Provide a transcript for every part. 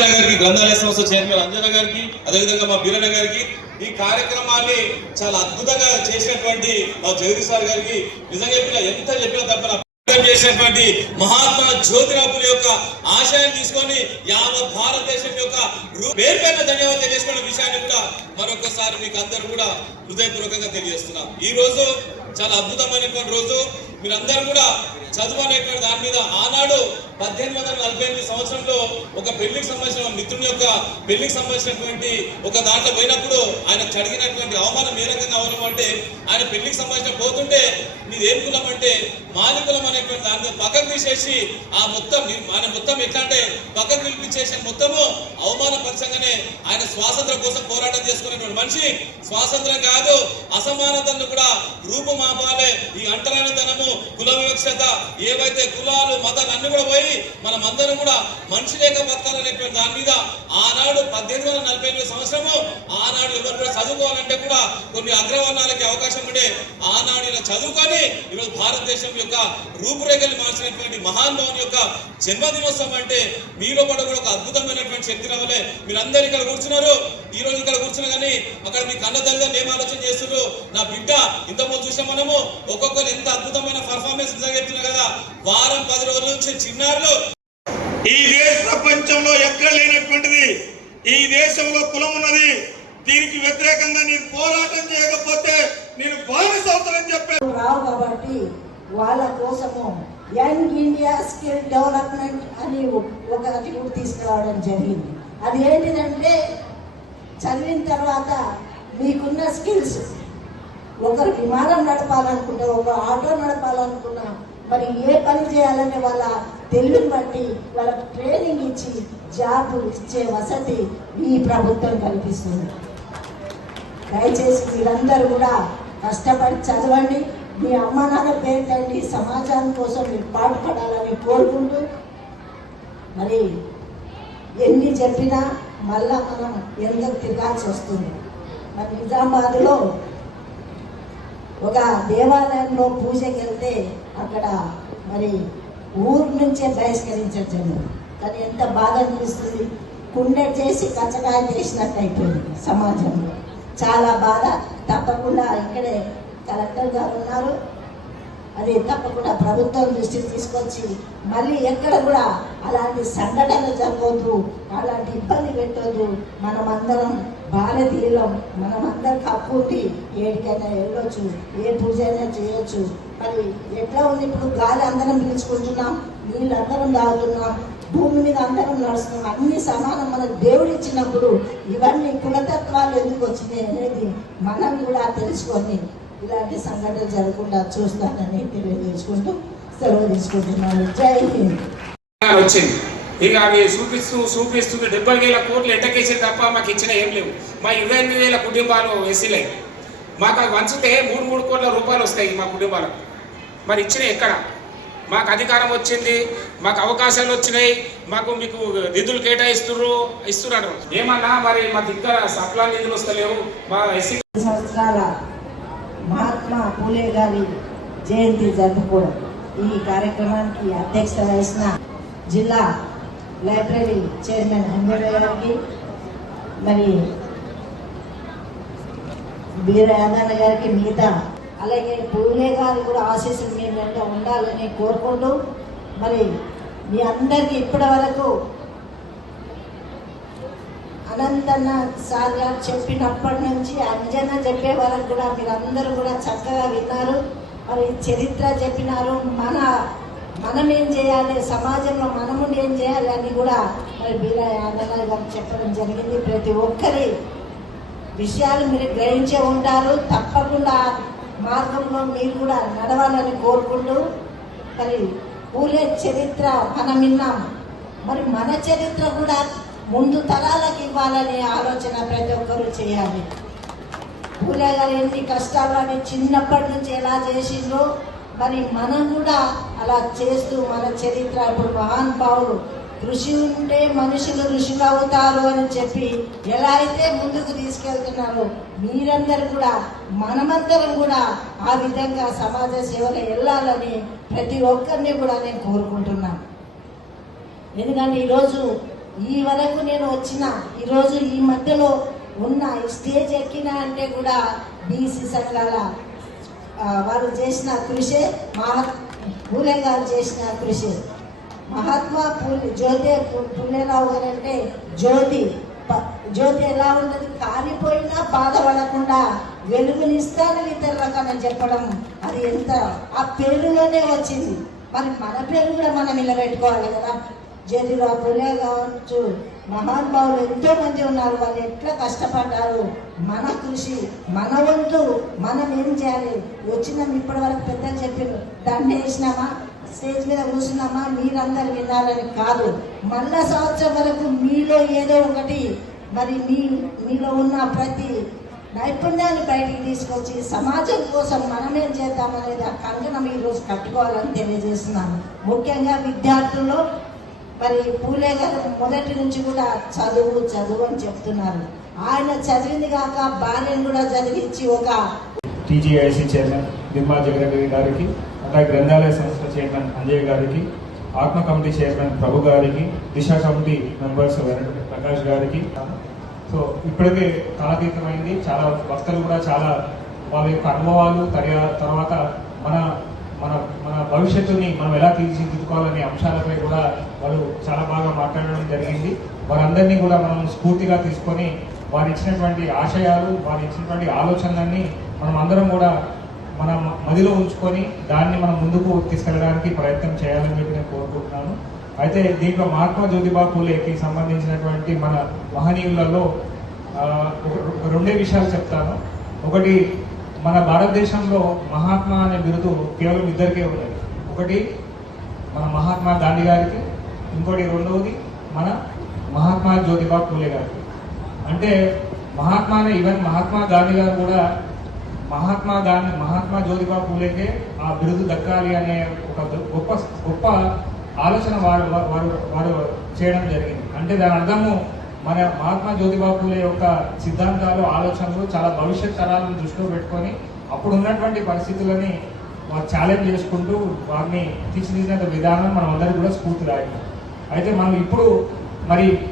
గారికి, గ్రంథాలయ సంస్థ చైర్మన్ అంజన గారికి, అదేవిధంగా మా బీరన్న గారికి, ఈ కార్యక్రమాన్ని చాలా అద్భుతంగా చేసినటువంటి మా జగదీష్ సార్ గారికి నిజంగా ఎంత చెప్పినా తప్ప చేసినటువంటి మహాత్మా జ్యోతిరావు యొక్క ఆశయాన్ని తీసుకొని యావత్ భారతదేశం యొక్క పేరు పేరున ధన్యవాదాలు తెలియజేసుకున్న విషయాన్ని కూడా మరొకసారి మీకు అందరూ కూడా హృదయపూర్వకంగా తెలియజేస్తున్నాం. ఈ రోజు చాలా అద్భుతమైనటువంటి రోజు. మీరందరూ కూడా చదువు అనేటువంటి దాని మీద ఆనాడు 1848 సంవత్సరంలో ఒక పెళ్లికి సంబంధించిన మిత్రుని యొక్క పెళ్లికి సంబంధించినటువంటి ఒక దాంట్లో పోయినప్పుడు ఆయన అడిగినటువంటి అవమానం ఏ రకంగా అవడం అంటే, ఆయన పెళ్లికి సంబంధించిన పోతుంటే నీదేం కులం అంటే మాది కులం అనేటువంటి దాని మీద పక్కకు తీసేసి ఆ మొత్తం ఆయన మొత్తం ఎట్లా అంటే పక్కకు పిలిపించేసి మొత్తము అవమానపరచంగానే ఆయన స్వాతంత్రం కోసం పోరాటం చేసుకునేటువంటి మనిషి. స్వాతంత్రం కాదు, అసమానతను కూడా రూపుమాపాలే. ఈ అంటరానితనము, కుల వివక్షత, ఏవైతే కులాలు మతాలు అన్ని కూడా పోయి మనం అందరం కూడా మనిషి లేక బతకాలనేటువంటి దాని మీద ఆనాడు 1848 సంవత్సరము ఆనాడు ఎవరు కూడా చదువుకోవాలంటే కూడా కొన్ని అగ్రవర్ణాలకి అవకాశం ఉండే. ఆనాడు ఇలా చదువుకొని ఈరోజు భారతదేశం యొక్క రూపురేఖలు మార్చినటువంటి మహానుభావుని యొక్క జన్మదినోత్సవం అంటే మీలో కూడా ఒక అద్భుతమైనటువంటి శక్తి రావాలే. మీరందరూ ఇక్కడ కూర్చున్నారు, ఈ రోజు ఇక్కడ కూర్చున్నా కానీ అక్కడ మీ కన్న తల్లిదండ్రులు ఏం ఆలోచన చేస్తున్నారు, నా బిడ్డ ఇంతకుముందు చూసాం మనము ఒక్కొక్కరు ఎంత అద్భుతమైన పర్ఫార్మెన్స్ చెప్తున్నారు కదా. వారం 10 రోజుల నుంచి చిన్నారులు ఈ దేశ ప్రపంచంలో ఎక్కడ లేనటువంటిది. ఈ దేశంలో కులం ఉన్నది, దీనికి వ్యతిరేకంగా నేను పోరాటం చేయకపోతే నేను బానిస అవుతానని చెప్పారు రావు. కాబట్టి వాళ్ళ కోసము యంగ్ ఇండియా స్కిల్ డెవలప్మెంట్ అని ఒక అటిట్యూడ్ తీసుకురావడం జరిగింది. అది ఏంటిదంటే చదివిన తర్వాత మీకున్న స్కిల్స్, ఒకరు విమానం నడపాలనుకుంటే, ఒక ఆటో నడపాలనుకున్నా, మరి ఏ పని చేయాలనే వాళ్ళ తెలివిని బట్టి వాళ్ళకి ట్రైనింగ్ ఇచ్చి జాబ్ ఇచ్చే వసతి ఈ ప్రభుత్వం కల్పిస్తుంది. దయచేసి మీరందరూ కూడా కష్టపడి చదవండి, మీ అమ్మ నాన్న పేరుకండి, సమాజం కోసం మీరు పాటుపడాలని కోరుకుంటూ, మరి ఎన్ని చెప్పినా మళ్ళా మనం ఎందుకు తిరగాల్సి వస్తుంది. మరి నిజామాబాద్లో ఒక దేవాలయంలో పూజకి వెళ్తే అక్కడ మరి ఊరు నుంచే బహిష్కరించచ్చు. కానీ ఎంత బాధ అనిపిస్తుంది, కుండె చేసి కచ్చకాయ చేసినట్టు అయిపోయింది సమాజంలో. చాలా బాధ. తప్పకుండా ఇక్కడే కలెక్టర్ గారు ఉన్నారు, అది తప్పకుండా ప్రభుత్వం దృష్టికి తీసుకొచ్చి మళ్ళీ ఎక్కడ కూడా అలాంటి సంఘటనలు జరగవద్దు, అలాంటి ఇబ్బంది పెట్టొద్దు. మనమందరం భారతీయులం, మనమందరికి హక్కు ఉంది, ఏడికైనా వెళ్ళొచ్చు, ఏ పూజ అయినా చేయొచ్చు. మరి ఎట్లా ఉంది ఇప్పుడు, గాలి అందరం పీల్చుకుంటున్నాం, నీళ్ళు అందరం తాగుతున్నాం, భూమి మీద అందరం నడుస్తున్నాం, అన్ని సమానం మనకు దేవుడు ఇచ్చినప్పుడు ఇవన్నీ కులతత్వాలు ఎందుకు వచ్చినాయి అనేది మనం కూడా తెలుసుకొని ఇలాంటి సంఘటనలు జరగకుండా చూస్తానని తెలియజేసుకుంటూ సెలవు తీసుకుంటున్నాను. జై హింద్. వచ్చింది ఇక అవి చూపిస్తూ 70,000 కోట్లు ఎంటకేసి తప్ప మాకు ఇచ్చిన ఏం లేవు. మా 28,000 కుటుంబాలు ఎస్సీలై మాకు అవి వంచితే 3 కోట్ల రూపాయలు వస్తాయి మా కుటుంబాలకు. మరి ఇచ్చిన ఎక్కడ? మాకు అధికారం వచ్చింది, మాకు అవకాశాలు వచ్చినాయి, మీకు నిధులు ఇస్తున్నారు ఏమన్నా మరి మా దగ్గర సప్లా నిధులు వస్తలేవు. మా ఎస్సీ సంవత్సరాల మహాత్మా పూలే గారి జయంతి జరుపుకోవడం, ఈ కార్యక్రమానికి అధ్యక్షత వహించిన జిల్లా లైబ్రరీ చైర్మన్ అంజన గారికి, మరి బీర యాదన్న గారికి, మిగతా అలాగే పూలే గారు కూడా ఆశీస్సులు మీ వెంట ఉండాలని కోరుకుంటూ, మరి మీ అందరికీ ఇప్పటి వరకు అనంతన్న సార్ గారు చెప్పినప్పటి నుంచి అంజన చెప్పే వరకు కూడా మీరందరూ కూడా చక్కగా విన్నారు. మరి చరిత్ర చెప్పినారు, మనం ఏం చేయాలి, సమాజంలో మనము ఏం చేయాలి అని కూడా మరి బీరా యాదన్న గారు చెప్పడం జరిగింది. ప్రతి ఒక్కరి విషయాలు మీరు గ్రహించే ఉంటారు. తప్పకుండా మార్గంలో మీరు కూడా నడవాలని కోరుకుంటూ, మరి పూలే చరిత్ర మనం విన్నాం, మరి మన చరిత్ర కూడా ముందు తరాలకు ఇవ్వాలనే ఆలోచన ప్రతి ఒక్కరూ చేయాలి. పూలే గారు ఎన్ని కష్టాలు అని చిన్నప్పటి నుంచి ఎలా చేసిండ్రో మరి మనం కూడా అలా చేస్తూ మన చరిత్ర, ఇప్పుడు మహానుభావులు కృషి ఉంటే మనుషులు ఋషులు అవుతారు అని చెప్పి ఎలా అయితే ముందుకు తీసుకెళ్తున్నారో మీరందరూ కూడా మనమందరం కూడా ఆ విధంగా సమాజ సేవలో వెళ్ళాలని ప్రతి ఒక్కరిని కూడా నేను కోరుకుంటున్నాను. ఎందుకంటే ఈరోజు ఈ వరకు నేను వచ్చిన ఈరోజు ఈ మధ్యలో ఉన్న ఈ స్టేజ్ ఎక్కినా అంటే కూడా బీసీ సంఘాల వారు చేసిన కృషి, పూలే గారు చేసిన కృషి. మహాత్మా పుల్లేరావు గారు అంటే జ్యోతి ఎలా ఉన్నది, కాలిపోయినా బాధపడకుండా వెలుగునిస్తానని ఇతరులకని చెప్పడం, అది ఎంత ఆ పేరులోనే వచ్చింది. మరి మన పేరు కూడా మనం నిలబెట్టుకోవాలి కదా. జ్యోతిరావు పులే కావచ్చు, మహానుభావులు ఎంతో మంది ఉన్నారు. వాళ్ళు ఎట్లా కష్టపడ్డారు. మన కృషి, మన వంతు మనం ఏం చేయాలి. వచ్చినాం ఇప్పటి వరకు పెద్దలు చెప్పారు, దాన్ని వేసినామా, స్టేజ్ మీద కూర్చున్నామా, మీరందరూ వినాలని కాదు. మళ్ళా సంవత్సరం వరకు మీలో ఏదో ఒకటి మరి మీలో ఉన్న ప్రతి నైపుణ్యాన్ని బయటికి తీసుకొచ్చి సమాజం కోసం మనమేం చేద్దామనేది ఆ కంకణం ఈరోజు కట్టుకోవాలని తెలియజేస్తున్నాను. ముఖ్యంగా విద్యార్థుల్లో మరి పూలే గారు మొదటి నుంచి కూడా చదువు చదువు అని చెప్తున్నారు. ఆయన చదివింది కాక భార్యను కూడా చదివించి ఒక టీజీఐసీ చైర్మన్ దిమ్మా జగన్ గారికి, అలాగే గ్రంథాలయ సంస్థ చైర్మన్ అంజయ్ గారికి, ఆత్మ కమిటీ చైర్మన్ ప్రభు గారికి, దిశ కమిటీ మెంబర్స్ ప్రకాష్ గారికి. సో ఇప్పటికే కాలాతీతమైంది. చాలా వక్తలు కూడా చాలా వాళ్ళ యొక్క అనుభవాలు తర్వాత మన మన మన భవిష్యత్తుని మనం ఎలా తీర్చిదిద్దుకోవాలనే అంశాలపై కూడా వాళ్ళు చాలా బాగా మాట్లాడడం జరిగింది. వారందరినీ కూడా మనం స్ఫూర్తిగా తీసుకొని వారు ఇచ్చినటువంటి ఆశయాలు, వారు ఇచ్చినటువంటి ఆలోచనలన్నీ మనం అందరం కూడా మన మదిలో ఉంచుకొని దాన్ని మనం ముందుకు తీసుకెళ్ళడానికి ప్రయత్నం చేయాలని చెప్పి నేను కోరుకుంటున్నాను. అయితే దీంట్లో మహాత్మా జ్యోతిబా పూలేకి సంబంధించినటువంటి మన మహనీయులలో రెండే విషయాలు చెప్తాను. ఒకటి, మన భారతదేశంలో మహాత్మా అనే బిరుదు కేవలం ఇద్దరికే ఉన్నది. ఒకటి మన మహాత్మా గాంధీ గారికి, ఇంకోటి రెండవది మన మహాత్మా జ్యోతిబా పూలే గారికి. అంటే ఈవెన్ మహాత్మా గాంధీ గారు కూడా మహాత్మా జ్యోతిబా పూలేకే ఆ బిరుదు దక్కాలి అనే ఒక గొప్ప ఆలోచన వారు చేయడం జరిగింది. అంటే దాని అర్థము మన మహాత్మా జ్యోతిబా పూలే యొక్క సిద్ధాంతాలు, ఆలోచనలు చాలా భవిష్యత్ తరాలను దృష్టిలో పెట్టుకొని అప్పుడు ఉన్నటువంటి పరిస్థితులని వారు ఛాలెంజ్ చేసుకుంటూ వారిని తీర్చిదిద్దిన విధానం మనం అందరికీ కూడా స్ఫూర్తిదాయకం. అయితే మనం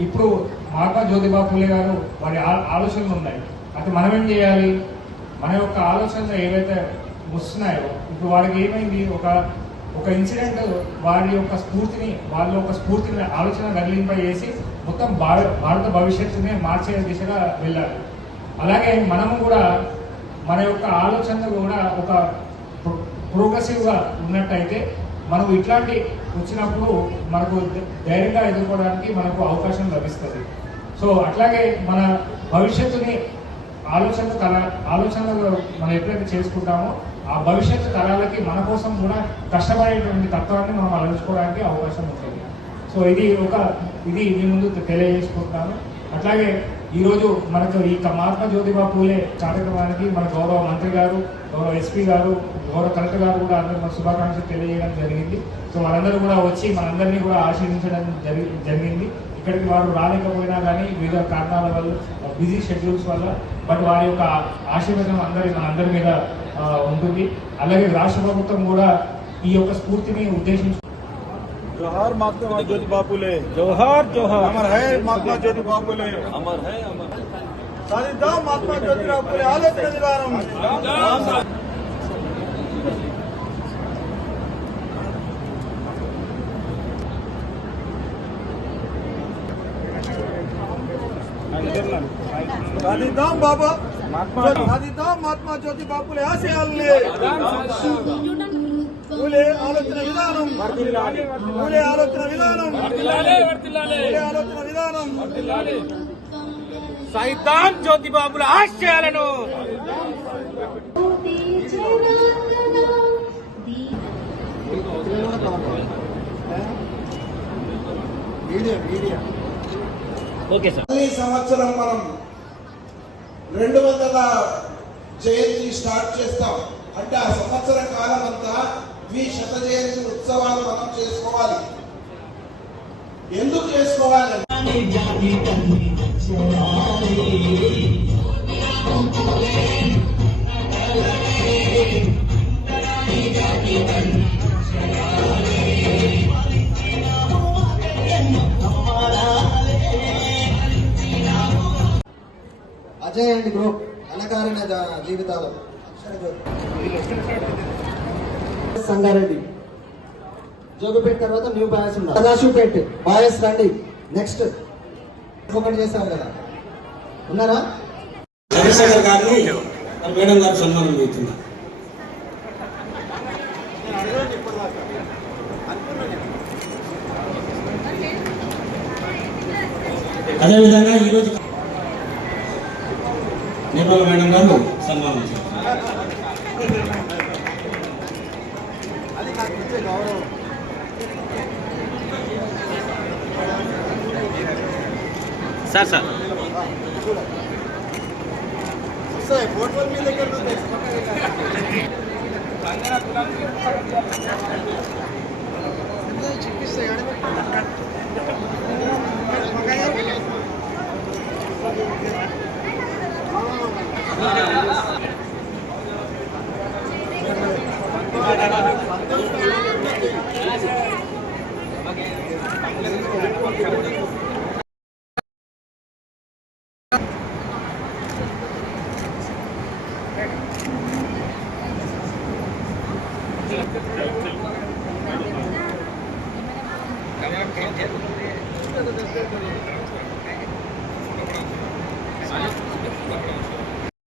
ఇప్పుడు మహాత్మా జ్యోతిబా పూలే గారు వారి ఆలోచనలు ఉన్నాయి. అయితే మనం ఏం చేయాలి, మన యొక్క ఆలోచనలు ఏవైతే వస్తున్నాయో, ఇప్పుడు వారికి ఏమైంది, ఒక ఇన్సిడెంట్ వాళ్ళ యొక్క స్ఫూర్తిని ఆలోచన గదిలింప చేసి మొత్తం భారత భవిష్యత్తుని మార్చే దిశగా వెళ్ళాలి. అలాగే మనము కూడా మన యొక్క ఆలోచనలు కూడా ఒక ప్రోగ్రెసివ్గా ఉన్నట్టయితే మనం ఇట్లాంటి వచ్చినప్పుడు మనకు ధైర్యంగా ఎదుర్కోవడానికి మనకు అవకాశం లభిస్తుంది. సో అట్లాగే మన భవిష్యత్తుని ఆలోచనలు మనం ఎప్పుడైతే చేసుకుంటామో ఆ భవిష్యత్తు తరాలకి మన కోసం కూడా కష్టపడేటువంటి తత్వాన్ని మనం అలవర్చుకోవడానికి అవకాశం ఉంటుంది. సో ఇది మీ ముందు తెలియజేసుకుంటున్నాను. అట్లాగే ఈరోజు మనకు ఈ మహాత్మా జ్యోతిబా పూలే కార్యక్రమానికి మన గౌరవ మంత్రి గారు, గౌరవ ఎస్పీ గారు, గౌరవ కలెక్టర్ గారు కూడా అందరూ మన శుభాకాంక్షలు తెలియజేయడం జరిగింది. సో వారందరూ కూడా వచ్చి మనందరినీ కూడా ఆశీర్వించడం జరిగింది. ఇక్కడికి వారు రాలేకపోయినా కానీ వివిధ కారణాల వల్ల, బిజీ షెడ్యూల్స్ వల్ల, బట్ వారి యొక్క ఆశీర్వాదం మనందరి మీద ఉంటుంది. అలాగే రాష్ట్ర ప్రభుత్వం కూడా ఈ యొక్క స్ఫూర్తిని ఉద్దేశించి जोहार महात्मा ज्योतिबा फुले, जोहार जोहार, अमर है महात्मा ज्योतिबा फुले, अमर है अमर, साधिद्दाम महात्मा ज्योतिबा फुले आलोचना विधानम, साधिद्दाम बाबा साधिद्दाम महात्मा ज्योतिबा फुले आशयालने పూలే ఆలోచన విధానం, పూలే ఆలోచన విధానం, పూలే ఆలోచన విధానం, సాహిత్యం జ్యోతిబాబుల ఆశయాలను ఈ సంవత్సరం మనం 200వ జయంతి స్టార్ట్ చేస్తాం. అంటే ఆ సంవత్సర కాలం అంతా శత జయంతి ఉత్సవాలు మనం చేసుకోవాలి. ఎందుకు చేసుకోవాలి? అజయ్ అండ్ గ్రూప్ అన్నగారిన జీవితాలు సంగారెడ్డి జోగుపేట తర్వాత న్యూ బాయస్ ఉన్నారు సదాశివపేట్ బాయస్ రండి నెక్స్ట్ ఒకటి చేశారు కదా ఉన్నారా చంద్రశేఖర్ గారిని మేడం గారు సన్మానం చేస్తున్నారు. అదేవిధంగా ఈరోజు నిర్మల మేడం గారు సన్మానం చేస్తున్నారు. సార్ ఫోటోల మీ దగ్గర సార్